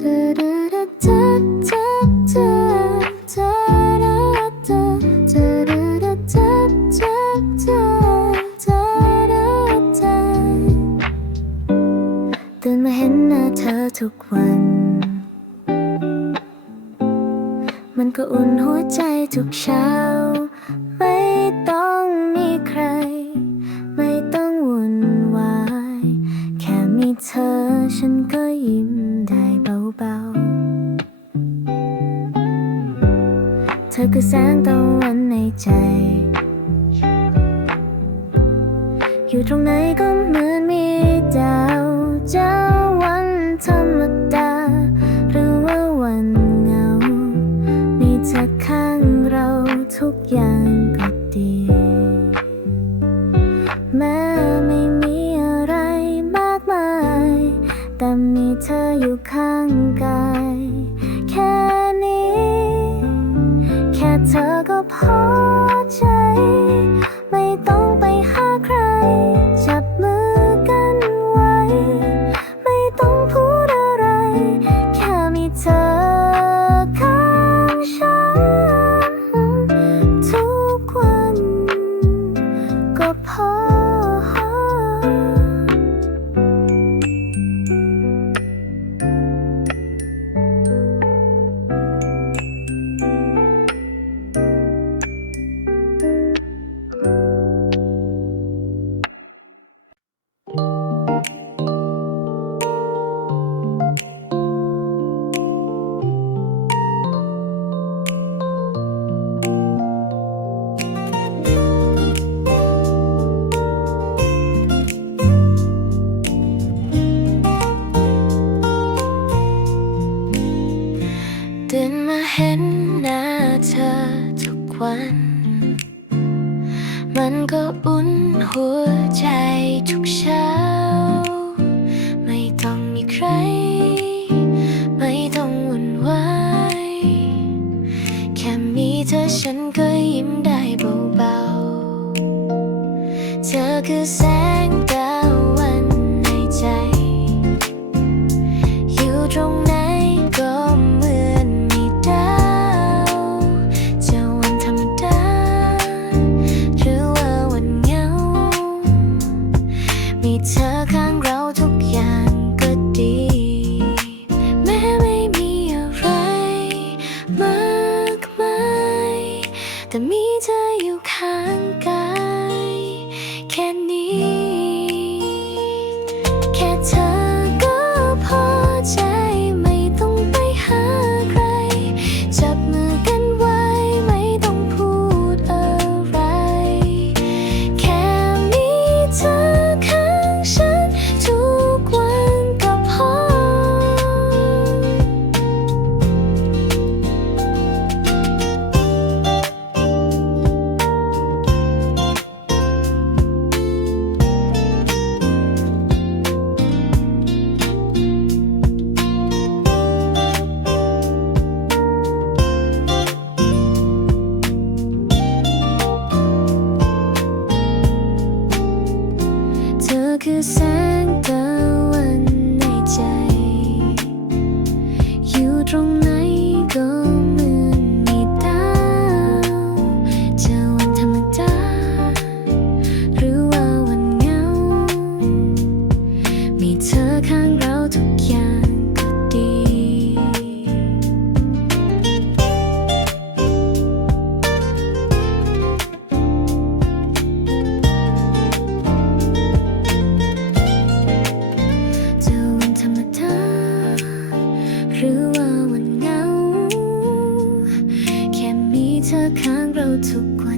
ตื่นมาเห็นหน้าเธอทุกวัน มันก็อุ่นหัวใจทุกเช้า ธอคือแสงตะวันในใจ อยู่ตรงไหนก็เหมือนมีดาวเจ้าวันธรรมดา หรือว่าวันเงา มีเธอข้างเราทุกอย่างก็ดี แม้ไม่มีอะไรมากมาย แต่มีเธออยู่ข้างกาย แค่ 这个泡 เห็นหน้าเธอทุกวัน มันก็อุ่นหัวใจทุกเช้า ไม่ต้องมีใคร ไม่ต้องวุ่นวาย แค่มีเธอฉันก็ เธอข้างเราทุกวัน